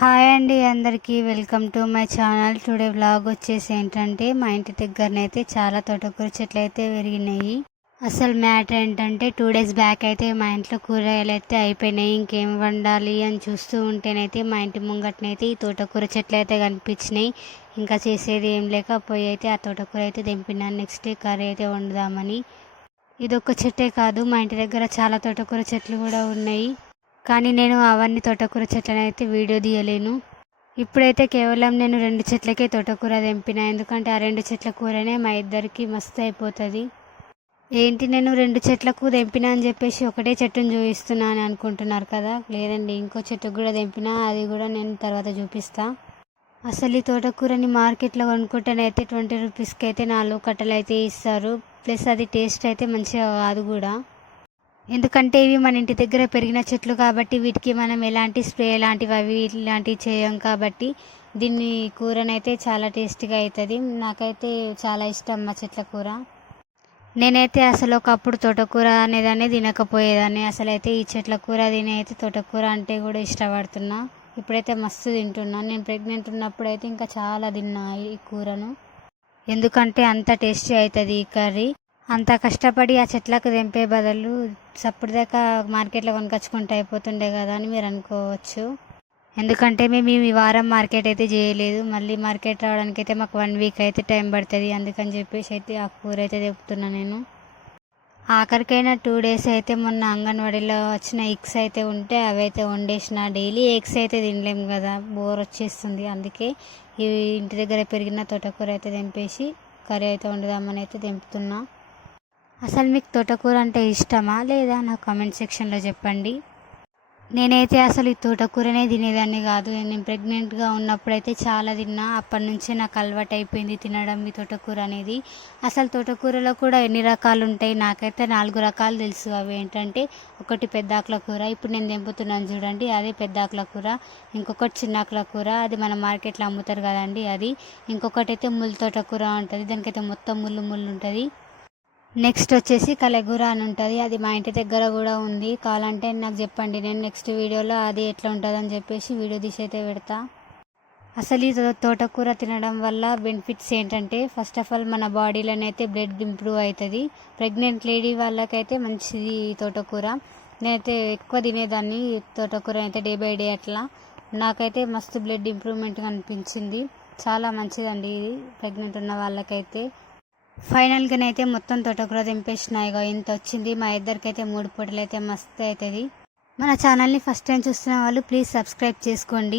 Hi అండి అందరికీ welcome to my channel. Today vlog వచ్చేసి ఏంటంటే మా ఇంటి దగ్గరనైతే చాలా తోటకూర చెట్లు అయితే పెరిగినాయి. అసలు మ్యాటర్ ఏంటంటే 2 డేస్ బ్యాక్ అయితే మా ఇంట్లో కూరగాయలు అయితే అయిపోయినాయి. ఇంకేం వండాలి అని చూస్తూ ఉంటేనైతే మా ఇంటి ముంగటనైతే ఈ తోటకూర చెట్లు అయితే కనిపించినాయి. ఇంకా చేసేది ఏం లేక పోయి అయితే ఆ తోటకూర అయితే తెంపినాను. నెక్స్ట్ డే కర్రీ అయితే వండుదామని. ఇదొక్క చెట్టే కాదు, మా ఇంటి దగ్గర చాలా తోటకూర చెట్లు కూడా ఉన్నాయి. కానీ నేను అవన్నీ తోటకూర చెట్లను అయితే వీడియో తీయలేను. ఇప్పుడైతే కేవలం నేను 2 చెట్లకే తోటకూర తెంపిన. ఎందుకంటే ఆ 2 చెట్ల కూరనే మా ఇద్దరికి మస్తు అయిపోతుంది. ఏంటి నేను 2 చెట్లకు తెంపిన అని చెప్పేసి ఒకటే చెట్టును చూపిస్తున్నా అని అనుకుంటున్నారు కదా. లేదండి, ఇంకో చెట్టుకు కూడా తెంపిన, అది కూడా నేను తర్వాత చూపిస్తా. అసలు ఈ తోటకూరని మార్కెట్లో కొనుక్కుంటేనైతే 20 రూపీస్కి అయితే 4 కట్టలు అయితే ఇస్తారు. ప్లస్ అది టేస్ట్ అయితే మంచిగా కాదు కూడా. ఎందుకంటే ఇవి మన ఇంటి దగ్గర పెరిగిన చెట్లు కాబట్టి వీటికి మనం ఎలాంటి స్ప్రే లాంటివి అవి ఇలాంటివి చేయం కాబట్టి దీన్ని కూరనైతే చాలా టేస్టీగా అవుతుంది. నాకైతే చాలా ఇష్టం మా చెట్ల కూర. నేనైతే అసలు ఒకప్పుడు తోటకూర అనేదాన్ని తినకపోయేదాన్ని. అసలు అయితే ఈ చెట్ల కూర తిని అయితే తోటకూర అంటే కూడా ఇష్టపడుతున్నా. ఇప్పుడైతే మస్తు తింటున్నా. నేను ప్రెగ్నెంట్ ఉన్నప్పుడు అయితే ఇంకా చాలా తిన్నా ఈ కూరను. ఎందుకంటే అంత టేస్టీ అవుతుంది ఈ కర్రీ. అంత కష్టపడి ఆ చెట్లకు తెంపే బదులు సప్పుడుదాకా మార్కెట్లో కొనుకొచ్చుకుంటే అయిపోతుండే కదా అని మీరు అనుకోవచ్చు. ఎందుకంటే మేము ఈ వారం మార్కెట్ అయితే చేయలేదు. మళ్ళీ మార్కెట్ రావడానికి అయితే మాకు 1 వీక్ అయితే టైం పడుతుంది. అందుకని చెప్పేసి అయితే ఆ కూర అయితే తెంపుతున్నా నేను. ఆఖరికైనా 2 డేస్ అయితే మొన్న అంగన్వాడీలో వచ్చిన ఎగ్స్ అయితే ఉంటే అవి అయితే వండేసిన. డైలీ ఎగ్స్ అయితే తినలేము కదా, బోర్ వచ్చేస్తుంది. అందుకే ఈ ఇంటి దగ్గర పెరిగిన తోటకూర అయితే తెంపేసి కర్రీ అయితే వండుదామని అయితే తెంపుతున్నా. అసలు మీకు తోటకూర అంటే ఇష్టమా లేదా నాకు కామెంట్ సెక్షన్లో చెప్పండి. నేనైతే అసలు ఈ తోటకూరనే తినేదాన్ని కాదు. నేను ప్రెగ్నెంట్గా ఉన్నప్పుడైతే చాలా తిన్నా. అప్పటి నుంచే నాకు అలవాటు అయిపోయింది తినడం ఈ తోటకూర అనేది. అసలు తోటకూరలో కూడా ఎన్ని రకాలు ఉంటాయి, నాకైతే 4 రకాలు తెలుసు. అవి ఏంటంటే, ఒకటి పెద్దాకుల కూర, ఇప్పుడు నేను తెంపుతున్నాను చూడండి, అదే పెద్దాకుల కూర. ఇంకొకటి చిన్నాకుల కూర, అది మన మార్కెట్లో అమ్ముతారు కదండి అది. ఇంకొకటి అయితే ముళ్ళు తోటకూర ఉంటుంది, దానికైతే మొత్తం ముళ్ళు ముళ్ళు ఉంటుంది. నెక్స్ట్ వచ్చేసి కలగూర అని ఉంటుంది, అది మా ఇంటి దగ్గర కూడా ఉంది. కావాలంటే నాకు చెప్పండి, నేను నెక్స్ట్ వీడియోలో అది ఎట్లా ఉంటుందని చెప్పేసి వీడియో తీసి అయితే పెడతా. అసలు ఈ తోటకూర తినడం వల్ల బెనిఫిట్స్ ఏంటంటే, ఫస్ట్ ఆఫ్ ఆల్ మన బాడీలోనైతే బ్లడ్ ఇంప్రూవ్ అవుతుంది. ప్రెగ్నెంట్ లేడీ వాళ్ళకైతే మంచిది ఈ తోటకూర. నేనైతే ఎక్కువ తినేదాన్ని తోటకూర అయితే డే బై డే అట్లా. నాకైతే మస్తు బ్లడ్ ఇంప్రూవ్మెంట్ అనిపించింది. చాలా మంచిదండి ఇది ప్రెగ్నెంట్ ఉన్న వాళ్ళకైతే. ఫైనల్గానైతే మొత్తం తోటకూర తెంపేసినాయిగా ఇంత వచ్చింది. మా ఇద్దరికైతే 3 పూటలు అయితే మస్తు అవుతుంది. మన ఛానల్ని ఫస్ట్ టైం చూస్తున్న వాళ్ళు ప్లీజ్ సబ్స్క్రైబ్ చేసుకోండి.